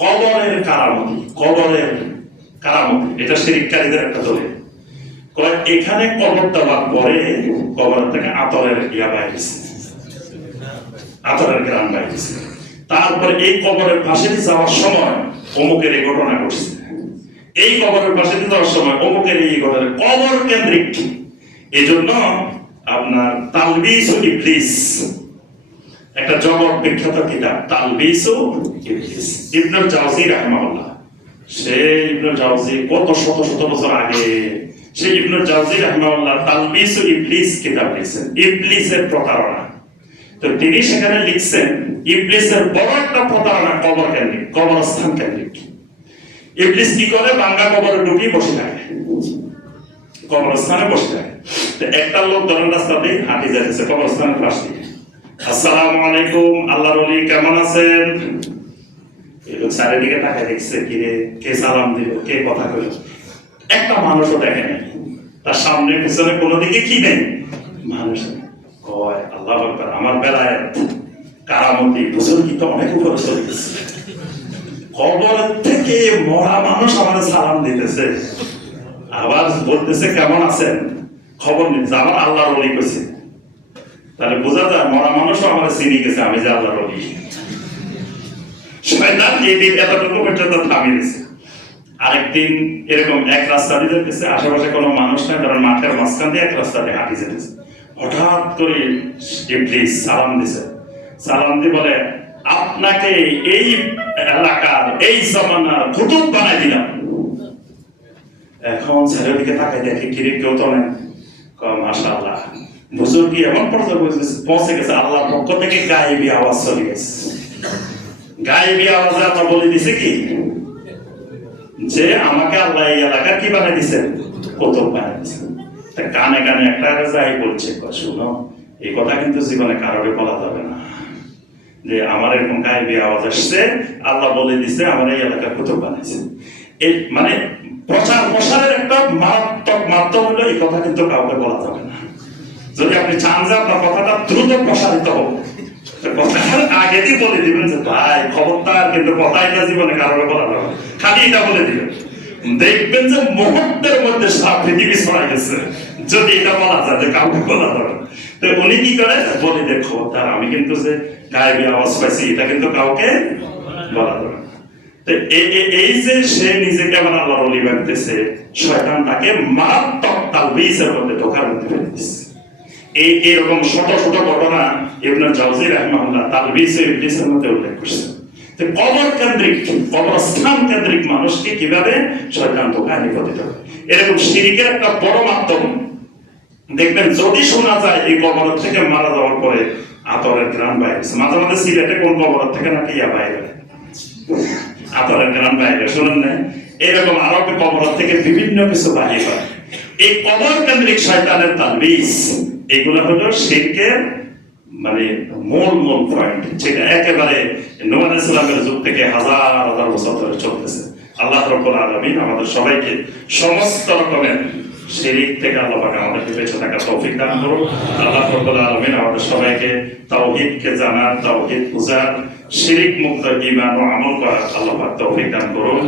কবরের কারামতি এটা শিরককারীদের একটা দলিল। এখানে কবর দেওয়ার পরে কবর থেকে আতরের বাইরেছে, আতরের গ্রাম বাইরেছে। তারপরে এই কবরের পাশে দিয়ে যাওয়ার সময় অমুকের এই ঘটনা ঘটছে, এই কবরের পাশে দিয়ে যাওয়ার সময় অমুকের এই ঘটনা, কবর কেন্দ্রিক। এই জন্য আপনার তালবিস ও ইবলিস একটা জগৎ বিখ্যাত কিতাব, তালবিস ও ইবলিস, ইবনুল জাওজি রাহিমাহুল্লাহ। সে ইবনুল জাওজি কত শত শত বছর আগে সে ইবনুল জাওজি রাহিমাহুল্লাহ তালবিস ও ইবলিস কিতাব লিখছেন, ইবলিসের প্রতারণা। তো তিনি সেখানে লিখছেন ইবলিসের বড় একটা প্রতারণা কবর কেন্দ্রিক, কবরস্থান কেন্দ্রিক। ইবলিস কি করে? বাঙ্গা কবরে ঢুকি বসে থাকে, কবরস্থানে বসে থাকে। তো একটা লোক ধরেন রাস্তাতে হাঁটি যাচ্ছে কবরস্থানের পাশ দিয়ে, আসসালামু আলাইকুম আল্লাহর ওলি কেমন আছেন? এই লোক চারিদিকে তাকায় দেখছে, কিরে কে সালাম দিল, কে কথা কইল, একটা মানুষও দেখে নাই। তার সামনে পিছনে কোনো দিকে কি নেই, মানুষ। কয় আল্লাহু আকবার, আমার বেলায় কারামতি বুজুর্গি তো অনেক উপরে চলে গেছে। কবর থেকে মরা মানুষ আমাদের সালাম দিতেছে, আবার বলতেছে কেমন আছেন, খবর নিচ্ছে, আমার আল্লাহর ওলি কইছে। তাহলে বোঝা যায় মরা মানুষও আমার চিনি গেছে আমি যে আল্লাহর ওলি। শয়তান এই এতটুকু পর্যন্ত থামিয়ে দিয়েছে। আরেকদিন এরকম এক রাস্তা দিয়ে যেতেছে, আশেপাশে কোনো মানুষ নাই, কারণ মাঠের মাঝখান দিয়ে এক রাস্তা দিয়ে হাঁটি যেতেছে। হঠাৎ করে ইবলিস সালাম দিছে, সালাম দিয়ে বলে আপনাকে এই এলাকার এই জমানার কুতুব বানাই দিলাম। এখন ছেলের দিকে তাকাই দেখে কিরে কেউ তো নেই। মাশাআল্লাহ, বুজুর্গি এমন পর্যায়ে পৌঁছে গেছে, আল্লাহর পক্ষ থেকে গায়েবী আওয়াজ চলে গেছে। গায়েবী আওয়াজে আল্লাহ বলে দিছে কি, যে আমাকে আল্লাহ এই এলাকার কি বানাই দিছেন, কুতুব বানাই দিছেন। কানে কানে একটা যাই বলছে, শুনো এই কথা কিন্তু জীবনে কারোরে বলা যাবে না, যে আমার এরকম গায়েবী আওয়াজ আসছে, আল্লাহ বলে দিছে আমার এই এলাকার কুতুব বানাইছে। এই মানে প্রসারের একটা মারাত্মক মাধ্যম হলো এই কথা কিন্তু কাউকে বলা যাবে না। যদি আপনি চান যে আপনার কথাটা দ্রুত প্রসারিত হোক, কথার আগে দিয়ে বলে দিবেন যে ভাই খবরদার, কিন্তু কথা এটা জীবনে কারোর বলা যাবে না, খালি এটা বলে দিবেন, দেখবেন যে মুহূর্তের মধ্যে সারা পৃথিবী ছড়াই গেছে। যদি এটা বলা যায় যে কাউকে বলা যাবে, তো উনি কি করে বলে দেন খবরদার, আমি কিন্তু যে গায়েবী আওয়াজ পাইছি এটা কিন্তু কাউকে বলা যাবে না। এই যে সে নিজেকে আমার আল্লাহর ওলি ভাবতেছে, শয়তান তাকে মারাত্মক তালবিসের মধ্যে ধোঁকার মধ্যে ফেলে দিচ্ছে। এইরকম শত শত ঘটনা ইবনুল জাওজি রাহিমাহুল্লাহ তালবিস ও ইবলিসের মধ্যে উল্লেখ করেছেন। তো কবর কেন্দ্রিক, কবরস্থান কেন্দ্রিক মানুষকে কিভাবে শয়তান ধোঁকায় নিপতিত করে, এরকম শিরকের একটা বড় মাধ্যম। দেখবেন যদি শোনা যায় এই কবর থেকে মারা যাওয়ার পরে আতরের গ্রাম বাইরে, মাঝে মাঝে সিলেটে কোন কবর থেকে নাকি বাইরে আতরের গ্রাম বাইরে, শুনেন না? এরকম আরো কবর থেকে বিভিন্ন কিছু বাইরে হয়। এই কবর কেন্দ্রিক শয়তানের তালবিস, এগুলো হলো শিরকের মানে মূল পয়েন্ট, যেটা একেবারে নূহ আলাইহিস সালামের যুগ থেকে হাজার হাজার বছর ধরে চলতেছে। আল্লাহ রাব্বুল আলামিন আমাদের সবাইকে সমস্ত রকমের শিরক থেকে আল্লাহ পাক আমাদেরকে বেঁচে থাকার তৌফিক দান করুন। আল্লাহ রাব্বুল আলামিন আমাদের সবাইকে তাওহীদকে জানার, তাওহীদ বুঝার, শিরক মুক্ত ঈমান ও আমল করার আল্লাহ পাক তৌফিক দান করুন।